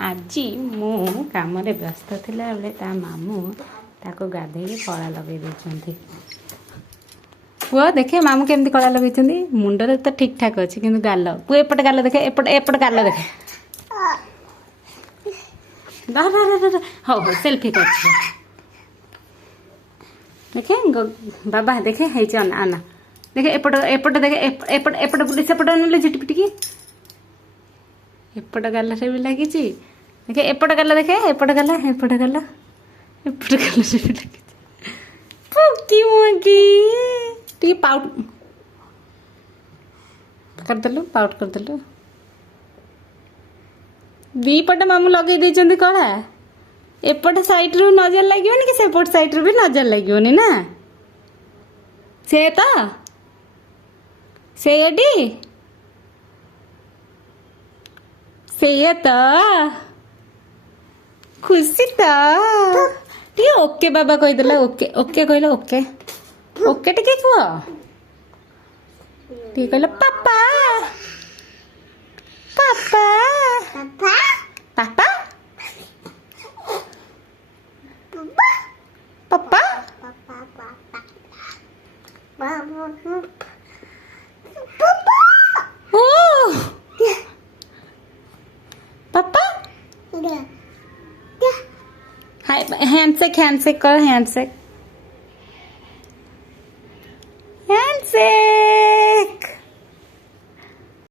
आज मु काम व्यस्त थिला बेले ता मामू ताको गाधेई कला लगे देछंती। पुआ देखे मामू केमती कला लगे मुंडरे तो ठीक ठाक अच्छे कि गाल पु एपटे गाल देखे एपटे गाल देखे हो सेल्फी कर देखे बाबा देखे है आना देखे एपट एपट देखे एपट एपट बुले सेपट नले झिटपिटिकी एपट गाल रे भी लगी देखे एपट गाल देखे एपट गाल एपट गाल एपट गाल रे भी लगी पुकी मुकी टी पाउट कर देलु दी पट मामू लगे देछंती कला एपट साइड रु नजर लागियोनी कि सेपट साइड रु भी नजर लागियोनी ना से तो सेयडी से तो खुशी तो टी ओके बाबा कहीदेला ओके ओके कहला ओके ओके टिके कुआ टी कहला पापा पापा पापा पापा ओ पापा हाय हैंडशेक कर हैंडशेक